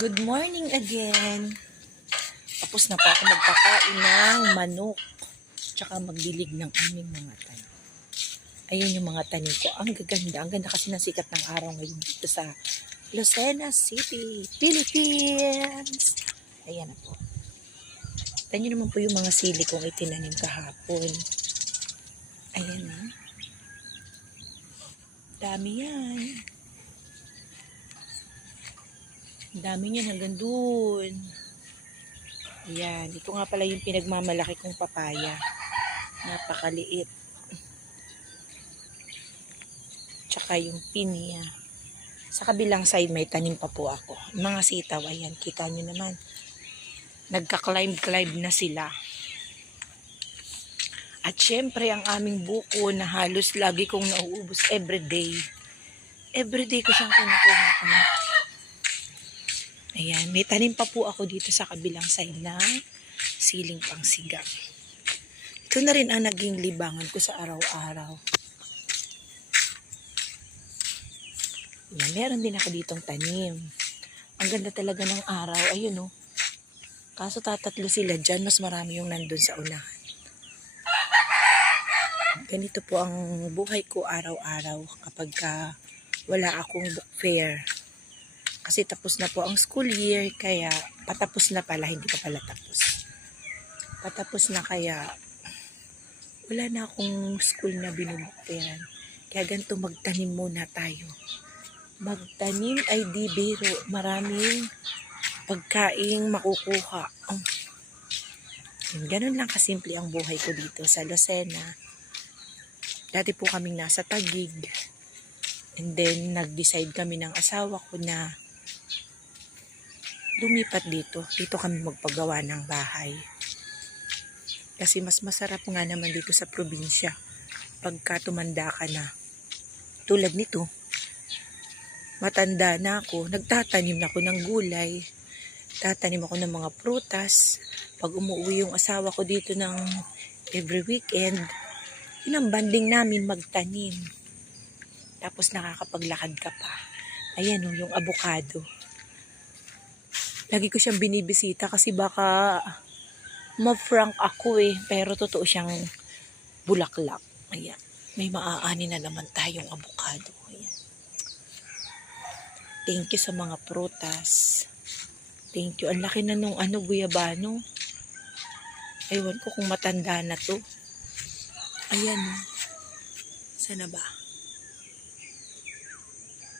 Good morning again. Tapos na po ako magpakain ng manok. Tsaka magdilig ng aming mga tanim. Ayun yung mga tanim ko. Ang gaganda. Ang ganda kasi ng sikat ng araw ngayon dito sa Lucena City, Philippines. Ayan na po. Tanyo naman po yung mga sili kong itinanim kahapon. Ayan na. Dami yan. Ang dami niyan hanggang dun. Ayan. Ito nga pala yung pinagmamalaki kong papaya. Napakaliit. Tsaka yung pinya. Sa kabilang side may tanim pa po ako. Mga sitaw. Ayan. Kita nyo naman. Nagka-climb na sila. At syempre ang aming buko na halos lagi kong nauubos everyday. Everyday ko siyang kinukuha. Ayan, may tanim pa po ako dito sa kabilang side ng siling pangsigang. Ito na rin ang naging libangan ko sa araw-araw. Ayan, meron din ako ditong tanim. Ang ganda talaga ng araw. Ayun oh. Kaso tatatlo sila dyan, mas marami yung nandun sa unahan. Ganito po ang buhay ko araw-araw kapag wala akong book fair. Kasi tapos na po ang school year, kaya patapos na pala, hindi pa pala tapos. Patapos na kaya wala na akong school na binubukteran. Kaya ganito magtanim muna tayo. Magtanim ay di biro, maraming pagkaing makukuha. Ganun lang kasimple ang buhay ko dito sa Lucena. Dati po kaming nasa Taguig. And then nag-decide kami ng asawa ko na lumipat dito. Dito kami magpagawa ng bahay. Kasi mas masarap nga naman dito sa probinsya. Pagka tumanda ka na. Tulad nito. Matanda na ako. Nagtatanim na ako ng gulay. Tatanim ako ng mga prutas. Pag umuwi yung asawa ko dito ng every weekend, yun ang banding namin magtanim. Tapos nakakapaglakad ka pa. Ayan o, yung avocado. Lagi ko siyang binibisita kasi baka ma-prank ako eh. Pero totoo siyang bulaklak. Ayan. May maaani na naman tayong avocado. Ayan. Thank you sa mga prutas. Thank you. Ang laki na nung guyabano. Ewan ko kung matanda na to. Ayan. Sana ba?